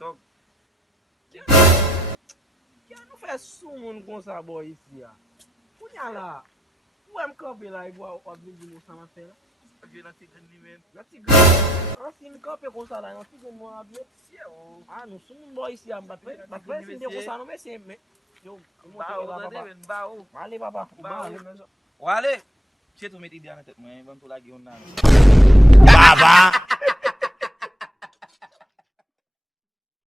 tok. Kya nou fè sou moun kon sa boy isi ya? Kounya la, ou em kope la, ou ap vin di nou sa ma fè la? Agye nan tigren ni men. Nan tigren, an si mi kope kon sa la, nan tigren moun ap vin? Siye ou. Ah, nou sou moun boy isi ya, bat fè sin de kon sa nou mè se mè. Yo, Ba ou zade men, ba ou. Allez papa, Ba allez. ou. Wale, che tou met ide an tet mwen, ban tou la gi yon nan. Baba